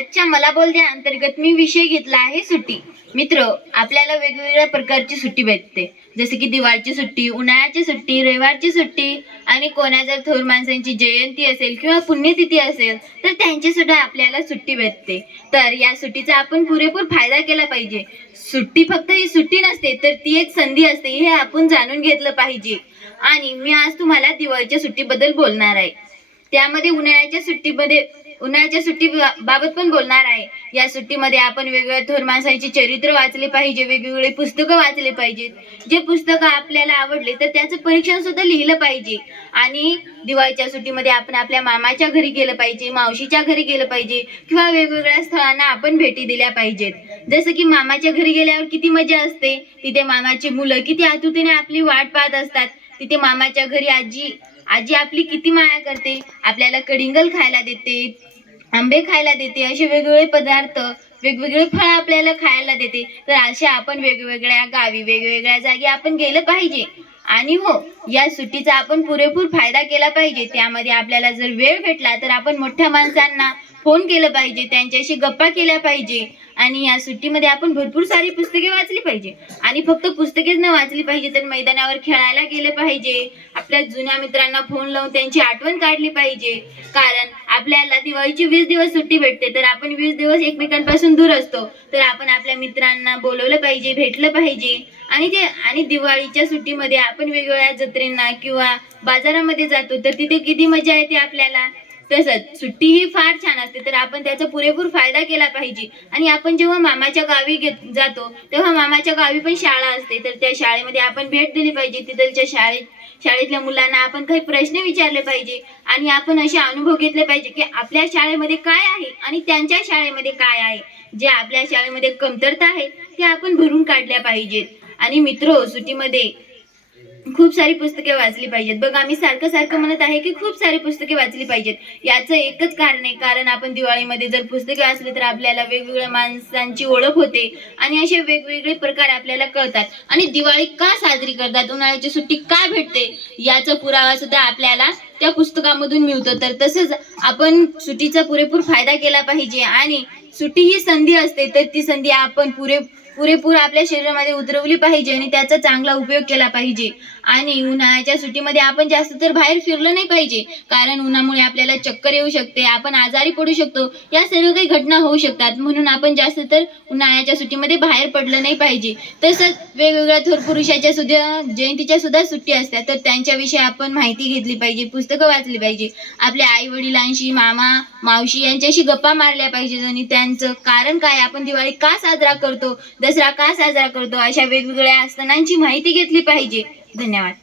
आजच्या मला बोल द्या अंतर्गत मी विषय घेतला आहे सुट्टी. मित्र आपल्याला वेगवेगळ्या प्रकारची सुट्टी भेटते. जसे की दिवाळीची सुट्टी उन्हाळ्याची सुट्टी रविवारची सुट्टी आणि कोणा जर थोर माणसांची जयंती असेल किंवा पुण्यतिथी असेल तर त्यांची सुद्धा आपल्याला सुट्टी भेटते. तर या सुट्टीचा आपण पुरेपूर फायदा केला पाहिजे. सुट्टी फक्त ही सुट्टी नसते तर ती एक संधी असते हे आपण जाणून घेतलं पाहिजे. आणि मी आज तुम्हाला दिवाळीच्या सुट्टीबद्दल बोलणार आहे. त्यामध्ये उन्हाळ्याच्या सुट्टीमध्ये उन्हाळ्याच्या सुट्टी बाबत पण बोलणार आहे. या सुट्टीमध्ये आपण वेगवेगळ्या थोर माणसांची चरित्र वाचले पाहिजे वेगवेगळे पुस्तकं वाचले पाहिजेत. जे पुस्तकं आपल्याला आवडले तर त्याचं परीक्षण सुद्धा लिहिलं पाहिजे. आणि दिवाळीच्या सुट्टीमध्ये आपण आपल्या मामाच्या घरी गेलं पाहिजे मावशीच्या घरी गेलं पाहिजे किंवा वेगवेगळ्या स्थळांना आपण भेटी दिल्या पाहिजेत. जसं की मामाच्या घरी गेल्यावर किती मजा असते. तिथे मामाची मुलं किती आतुरतेने आपली वाट पाहत असतात. तिथे मामाच्या घरी आजी आजी आपली किती माया करते. आपल्याला कडिंगल खायला देते. आंबे खायला देते असे वेगवेगळे पदार्थ वेगवेगळे फळ आपल्याला खायला देते. तर असे आपण वेगवेगळ्या गावी वेगवेगळ्या जागी आपण गेलं पाहिजे. आणि हो या सुट्टीचा आपण पुरेपूर फायदा केला पाहिजे. त्यामध्ये आपल्याला जर वेळ भेटला तर आपण मोठ्या माणसांना फोन केला पाहिजे त्यांच्याशी गप्पा केल्या पाहिजे आणि या सुट्टीमध्ये आपण भरपूर सारी पुस्तके वाचली पाहिजे. आणि फक्त पुस्तकेच न वाचली पाहिजे तर मैदानावर खेळायला गेले पाहिजे. आपल्या जुन्या मित्रांना फोन लावून त्यांची आठवण काढली पाहिजे. कारण आपल्याला दिवाळीची वीस दिवस सुट्टी भेटते तर आपण वीस दिवस एकमेकांपासून दूर असतो. तर आपण आपल्या मित्रांना बोलवलं पाहिजे भेटलं पाहिजे. आणि ते आणि दिवाळीच्या सुट्टीमध्ये आपण वेगवेगळ्या जत्रेंना किंवा बाजारामध्ये जातो तर तिथे किती मजा येते आपल्याला? तसंच सुट्टी ही फार छान असते तर आपण त्याचा पुरेपूर फायदा केला पाहिजे. आणि आपण जेव्हा मामाच्या गावी घेत जातो तेव्हा मामाच्या गावी पण शाळा असते तर त्या शाळेमध्ये आपण भेट दिली पाहिजे. तिथलच्या शाळेत शाळेतल्या मुलांना आपण काही प्रश्न विचारले पाहिजे आणि आपण असे अनुभव घेतले पाहिजे की आपल्या शाळेमध्ये काय आहे आणि त्यांच्या शाळेमध्ये काय आहे. जे आपल्या शाळेमध्ये कमतरता आहे ते आपण भरून काढल्या पाहिजेत. आणि मित्र सुट्टीमध्ये खूप सारी पुस्तके वाचली पाहिजेत. बघ आम्ही सारखं सारखं म्हणत आहे की खूप सारी पुस्तके वाचली पाहिजेत. याचं एकच कारण आहे कारण आपण दिवाळीमध्ये जर पुस्तके वाचली तर आपल्याला वेगवेगळ्या माणसांची ओळख होते आणि असे वेगवेगळे प्रकार आपल्याला कळतात. आणि दिवाळी का साजरी करतात? उन्हाळ्याची सुट्टी का भेटते? याचा पुरावा सुद्धा आपल्याला त्या पुस्तकामधून मिळतो. तर तसंच आपण सुट्टीचा पुरेपूर फायदा केला पाहिजे आणि सुट्टी ही संधी असते तर ती संधी आपण पुरे पुरेपूर आपल्या शरीरामध्ये उतरवली पाहिजे आणि त्याचा चांगला उपयोग केला पाहिजे. आणि उन्हाळ्याच्या सुट्टीमध्ये आपण जास्त तर बाहेर फिरलं नाही पाहिजे. कारण उन्हामुळे आपल्याला चक्कर येऊ शकते आपण आजारी पडू शकतो. या सर्व काही घटना होऊ शकतात. म्हणून आपण जास्त तर उन्हाळ्याच्या सुट्टीमध्ये बाहेर पडलं नाही पाहिजे. तसंच वेगवेगळ्या थोर पुरुषाच्या सुद्धा जयंतीच्या सुद्धा सुट्टी असतात. तर त्यांच्याविषयी आपण माहिती घेतली पाहिजे पुस्तकं वाचली पाहिजे. आपल्या आई वडिलांशी मामा मावशी यांच्याशी गप्पा मारल्या पाहिजेत. आणि त्यांचं कारण काय? आपण दिवाळी का साजरा करतो? दसरा का साजरा करतो? अशा वेगवेगळ्या सणांची माहिती घेतली पाहिजे. धन्यवाद.